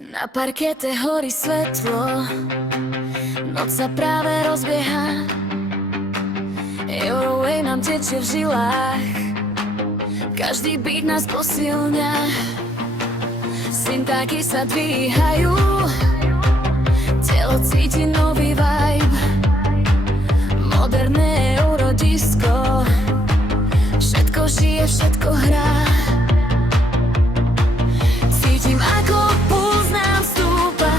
Na parkete horí svetlo, noc sa práve rozbieha. Eurowave nám tečie v žilách, každý beat nás posilňa. Syntáky sa dvíhajú, telo cíti nový vibe. Moderné eurodisco, všetko žije, všetko hrá. Cítim, ako puls nám stúpa,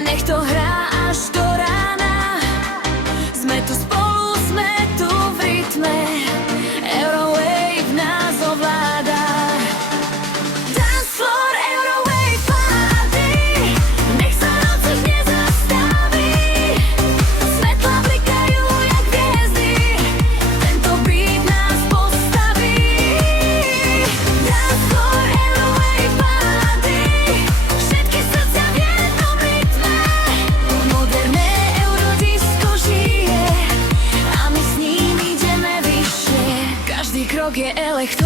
nech to hrá až do rána. Sme tu spolu, sme tu v rytme, Eurowave nás ovláda. Dancefloor, Eurowave party, nech sa noc už nezastaví. Svetlá blikajú jak hviezdy, tento beat nás postaví. Dancefloor, Eurowave party, všetky srdcia v jednom rytme. Moderné eurodisco žije a my s ním ideme vyššie. Každý krok je elektrika,